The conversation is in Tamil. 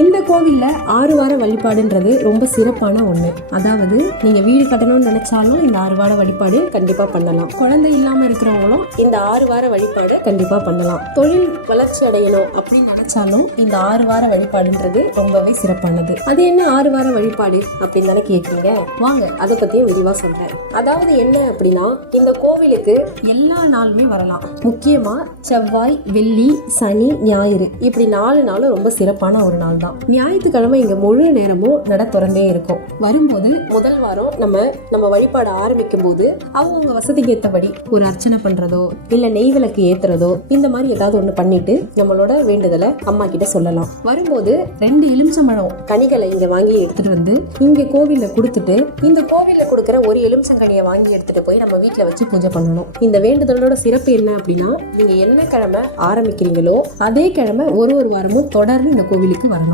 இந்த கோவிலில் ஆறு வார வழிபாடுன்றது ரொம்ப சிறப்பான ஒன்று அதாவது நீங்கள் வீடு கட்டணும்னு நினைச்சாலும் இந்த ஆறு வார வழிபாடு கண்டிப்பாக பண்ணலாம். குழந்தை இல்லாமல் இருக்கிறவங்களும் இந்த ஆறு வார வழிபாடு கண்டிப்பாக பண்ணலாம். தொழில் வளர்ச்சி அடையணும் அப்படின்னு நினைச்சாலும் இந்த ஆறு வார வழிபாடுன்றது ரொம்பவே சிறப்பானது. அது என்ன ஆறு வார வழிபாடு அப்படின்னு தானே கேட்குறீங்க வாங்க அதை பற்றியும் விரிவாக சொல்கிறேன் அதாவது என்ன அப்படின்னா இந்த கோவிலுக்கு எல்லா நாளுமே வரலாம். முக்கியமாக செவ்வாய் வெள்ளி சனி ஞாயிறு. இப்படி நாலு நாளும் ரொம்ப சிறப்பான ஒரு நாள் தான். ஞாயிற்றுக்கிழமை இங்கே முழு நேரமும் நட திறந்தே இருக்கும். வரும்போது முதல் வாரம் நம்ம நம்ம வழிபாடு ஆரம்பிக்கும் போது அவங்கவுங்க வசதிக்கு ஏற்றபடி ஒரு அர்ச்சனை பண்ணுறதோ இல்லை நெய் விளக்கு ஏற்றுறதோ இந்த மாதிரி ஏதாவது ஒன்று பண்ணிட்டு நம்மளோட வேண்டுதலை அம்மா கிட்ட சொல்லலாம். வரும்போது ரெண்டு எலுமிச்சம்பழம் கனிகளை இங்கே வாங்கி எடுத்துட்டு வந்து இங்கே கோவிலில் கொடுத்துட்டு இந்த கோவிலில் கொடுக்குற ஒரு எலுமிச்சங்கனியை வாங்கி எடுத்துட்டு போய் நம்ம வீட்டில் வச்சு பூஜை பண்ணணும். இந்த வேண்டுதலோட சிறப்பு என்ன அப்படின்னா நீங்கள் என்ன கிழமை ஆரம்பிக்கிறீங்களோ அதே கிழமை ஒரு ஒரு வாரமும் தொடர்ந்து இந்த கோவிலுக்கு வரணும்.